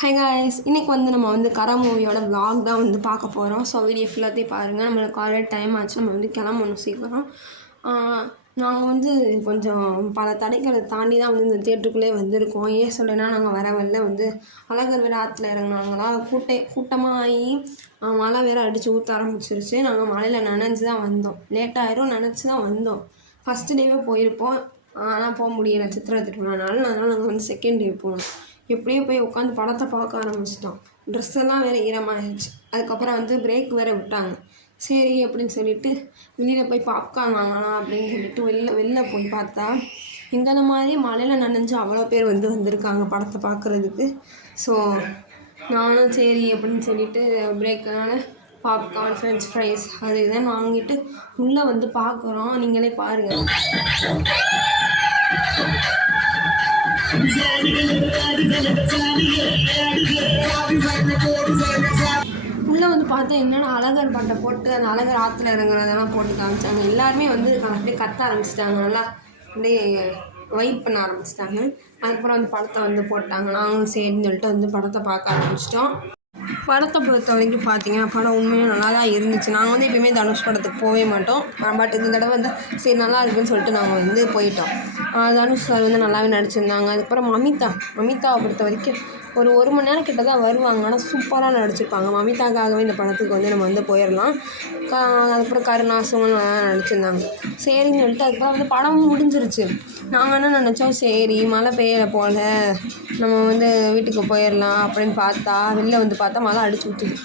High guys, இன்றைக்கி வந்து நம்ம வந்து கரா மூவியோட விலாக் தான் வந்து பார்க்க போகிறோம். ஸோ வீடியோ ஃபுல்லாத்தையும் பாருங்கள். நம்மளுக்கு ஆல்ரெடி டைம் ஆச்சு, நம்ம வந்து கிளம்பணும் சீக்கிரம். நாங்கள் வந்து கொஞ்சம் பல தடைகளை தாண்டி தான் வந்து இந்த தேட்டருக்குள்ளே வந்திருக்கோம். ஏன் சொல்கிறேன்னா, நாங்கள் வர வழில வந்து அழகர் வேறு ஆற்றுல இறங்குனாங்களா, கூட்டமாக ஆகி மழை வேறு அடித்து ஊற்ற ஆரம்பிச்சிருச்சு. நாங்கள் மழையில் நனைஞ்சு தான் வந்தோம். லேட்டாயிரும் நினச்சி தான் வந்தோம். ஃபஸ்ட்டு டேவே போயிருப்போம், ஆனால் போக முடியலை சித்திரை திருவிழானால. அதனால் நாங்கள் வந்து செகண்ட் டே போனோம். எப்படியோ போய் உட்காந்து படத்தை பார்க்க ஆரம்பிச்சிட்டோம். ட்ரெஸ் எல்லாம் வேறு ஈரமாகிடுச்சு. அதுக்கப்புறம் வந்து பிரேக் வேறு விட்டாங்க. சரி அப்படின்னு சொல்லிட்டு வெளியில் போய் பாப்கார்ன் வாங்கலாம் அப்படின்னு சொல்லிட்டு வெளில போய் பார்த்தா எங்களை மாதிரியே மழையில் நனைஞ்சு அவ்வளோ பேர் வந்து வந்திருக்காங்க படத்தை பார்க்குறதுக்கு. ஸோ நானும் சரி அப்படின்னு சொல்லிட்டு பிரேக்குனால பாப்கார்ன், ஃப்ரெஞ்ச் ஃப்ரைஸ் அது இதுன்னு வாங்கிட்டு உள்ளே வந்து பார்க்குறோம். நீங்களே பாருங்கள். உள்ளே வந்து பார்த்தா என்னென்னா அழகர் பாட்டை போட்டு அந்த அழகர் ஆற்றுல இறங்குறதெல்லாம் போட்டு காமிச்சாங்க. எல்லாருமே வந்து அப்படியே கத்த ஆரம்பிச்சிட்டாங்க, நல்லா அப்படியே வைப் பண்ண ஆரம்பிச்சிட்டாங்க. அதுக்கப்புறம் வந்து படத்தை வந்து போட்டாங்க. நாங்களும் சரின்னு சொல்லிட்டு வந்து படத்தை பார்க்க ஆரம்பிச்சிட்டோம். படத்தை பொறுத்த வரைக்கும் பார்த்தீங்கன்னா படம் உண்மையாக நல்லா தான் இருந்துச்சு. நாங்கள் வந்து எப்பயுமே தனுஷ் படத்துக்கு போகவே மாட்டோம். பட் இந்த தடவை வந்து சரி நல்லா இருக்குதுன்னு சொல்லிட்டு நாங்கள் வந்து போயிட்டோம். தனுஷ் சார் வந்து நல்லாவே நடிச்சிருந்தாங்க. அதுக்கப்புறம் மமிதாவை பொறுத்த வரைக்கும் ஒரு மணி நேரம் கிட்ட தான் வருவாங்க, ஆனால் சூப்பராக நடிச்சிருப்பாங்க. மமிதாக்காகவே இந்த படத்துக்கு வந்து நம்ம வந்து போயிடலாம். அதுக்கப்புறம் கருணாசும் நல்லா நடிச்சிருந்தாங்க. சரின்னு சொல்லிட்டு அதுக்கப்புறம் வந்து படமும் முடிஞ்சிருச்சு. நாங்கள் என்ன நினச்சோம், சரி மழை பெய்யலை போல் நம்ம வந்து வீட்டுக்கு போயிடலாம் அப்படின்னு பார்த்தா வெளில வந்து பார்த்தா மழை அடிச்சு ஊற்றுது.